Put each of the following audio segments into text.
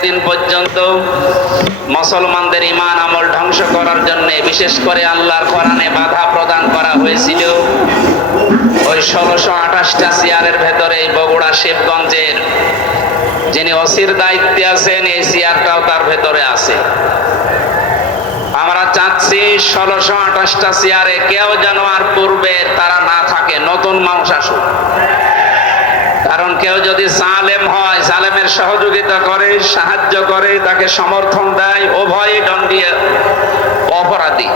এতদিন পর্যন্ত মুসলমানদের ইমান আমল ধ্বংস করার জন্য বিশেষ করে আল্লাহর কোরআনে বাধা প্রদান করা হয়েছিল। ওই ষোলোশো আঠাশটা চেয়ারের ভেতরে বগুড়া শিবগঞ্জের যিনি অসির দায়িত্বে আছেন, এই চেয়ারটাও তার ভেতরে আছে। আমরা চাচ্ছি ষোলোশো আঠাশটা চেয়ারে কেউ যেন আর পূর্বে তারা না থাকে, নতুন মানুষ আসুক। কারণ কেউ যদি সালেম হয়, সালেমের সহযোগিতা করে, সাহায্য করে, তাকে সমর্থন দেয় উভয় দণ্ডীয় অপরাধী।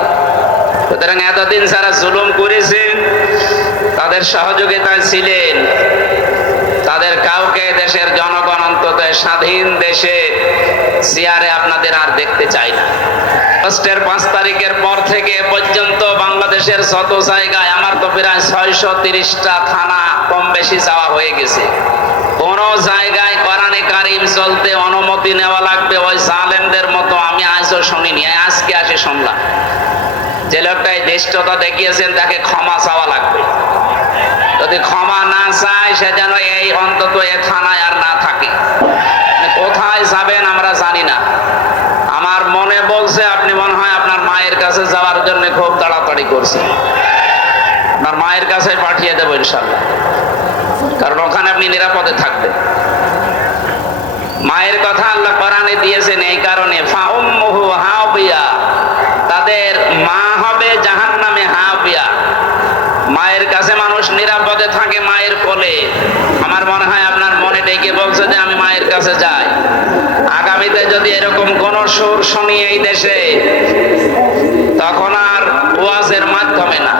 সুতরাং এতদিন যারা জুলুম করেছেন তাদের সহযোগিতায় ছিলেন। তাদের কাউকে দেশের জনগণ অন্তত স্বাধীন দেশে চেয়ারে আপনাদের আর দেখতে চাই না। আগস্টের পাঁচ তারিখের পর থেকে পর্যন্ত বাংলাদেশের শত জায়গায়, আমার তো প্রায় ছয়শো তিরিশটা থানা কম বেশি যাওয়া হয়ে গেছে। কোন জায়গায় কোরআনে কারিম চলতে অনুমতি নেওয়া লাগবে ওই সালেমদের মতো আমি আজও শুনিনি আজকে আসে শুনলাম। যে লোকটা এই দেষ্টতা দেখিয়েছেন, তাকে ক্ষমা চাওয়া লাগবে। যদি ক্ষমা না চায়, সে যেন এই অন্তত এ থানায় আর না থাকে। কোথায় যাবেন আমরা জানি না। আমার মনে বলছে, আপনি মনে হয় আপনার মায়ের কাছে যাওয়ার জন্য খুব তাড়াতাড়ি করছেন। আপনার মায়ের কাছে পাঠিয়ে দেবো ইনশাল্লাহ। কারণ ওখানে আপনি নিরাপদে থাকবেন। মায়ের কথা আল্লাহ কোরআনে দিয়েছেন এই কারণে তাদের মা হবে জাহান্নামে হাওবিয়া মায়ের কাছে মানুষ নিরাপদে থাকে মায়ের কোলে। আমার মনে হয় আপনার মনে ডেকে বলছে যে আমি মায়ের কাছে যাই। আগামীতে যদি এরকম কোন সুর শুনি এই দেশে, তখন আর ওয়াজের মাধ্যমে না।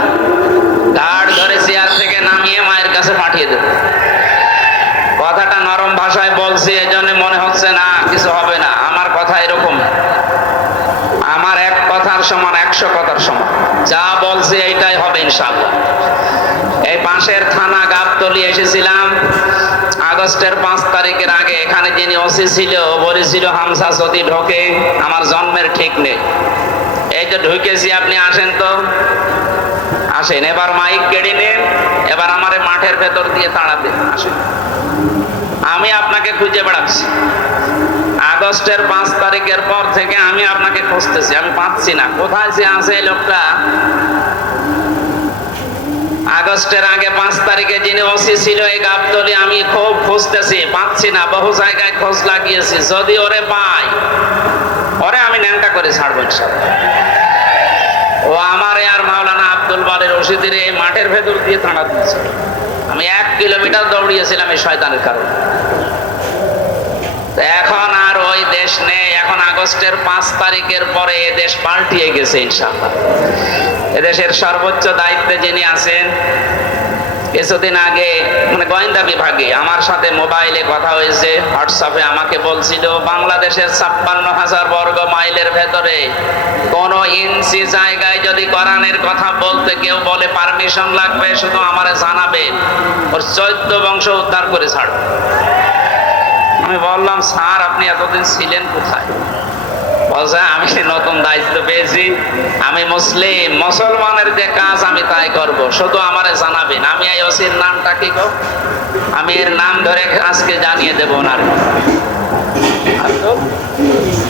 ঘাড় ধরে চেয়ার থেকে নামিয়ে মায়ের কাছে পাঠিয়ে দেব কথাটা ভাষায় বলছি এই জন্য মনে হচ্ছে না, কিছু হবে না। আমার কথা এরকম। আমার এক কথার সমান, একশো কথার সমান। যা বলছি এইটাই হবে ইনশাল্লাহ এই পাশের থানা গাবতলি এসেছিলাম। আগস্টের পাঁচ তারিখের আগে এখানে যিনি ওসি ছিল বলেছিল হামসা যদি ঢোকে, আমার জন্মের ঠিক নেই। এই তো ঢুকেছি, আপনি আসেন তো। আসেন, এবার মাইক কেড়ে নেন, এবার আমার মাঠের ভেতর দিয়ে তাড়াতে। আসেন। আমি আপনাকে খুঁজে বেড়াচ্ছি। আগস্টের পাঁচ তারিখের পর থেকে আমি আপনাকে খুঁজতেছি, আমি পাচ্ছি না। কোথায় যে আছে লোকটা? আগস্টের আগে পাঁচ তারিখে যিনি ওসি ছিল, এই গাবতলি আমি খুব খুঁজতেছি, পাচ্ছি না, বহু জায়গায় খোঁজ লাগিয়েছি, যদি ওরে পাই, ওরে আমি ন্যাংটা করে ছাড়বো ও আমার বালের রশিদের এই মাঠের ভেতর দিয়ে তাড়া দিয়েছে। আমি এক কিলোমিটার দৌড়িয়েছিলাম এই শয়তানের কারণে। এখন আর ওই দেশ নেই, এখন আগস্টের পাঁচ তারিখের পরে এ দেশ পাল্টিয়ে গেছে ইনশাল্লাহ এদেশের সর্বোচ্চ দায়িত্বে যিনি আছেন কিছুদিন আগে মানে গোয়েন্দা বিভাগে আমার সাথে মোবাইলে কথা হয়েছে, হোয়াটসঅ্যাপে আমাকে বলছিল, বাংলাদেশের ছাপ্পান্ন হাজার বর্গ মাইলের ভেতরে কোন ইঞ্চি জায়গায় যদি কোরআনের কথা বলতে কেউ বলে পারমিশন লাগবে, শুধু আমারে জানাবেন ওর চৈদ্য বংশ উদ্ধার করে ছাড়বে। আমি বললাম, স্যার, আপনি এতদিন ছিলেন কোথায়? আমি নতুন দায়িত্ব পেয়েছি। আমি মুসলিম, মুসলমানের যে কাজ আমি তাই করব। শুধু আমারে জানাবেন, আমি এই ওসির নামটা কি গো? আমি এর নাম ধরে আজকে জানিয়ে দেব ওনার।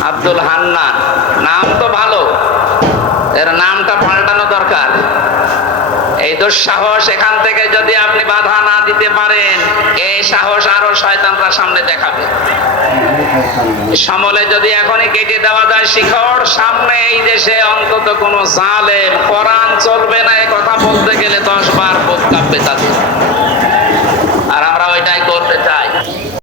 আব্দুল হান্নান। নাম তো ভালো। এর নামটা পাল্টানো দরকার। এই দুঃসাহস এখান থেকে যদি আপনি বাধা না দিতে পারেন, এই সাহস আরও শয়তানরা সামনে দেখাবে। সমলে যদি এখনই কেটে দেওয়া যায়, শিখর সামনে এই দেশে অন্তত কোনো জালেম, কোরআন চলবে না এ কথা বলতে গেলে দশ বার বোধ কাঁপবে তাদের।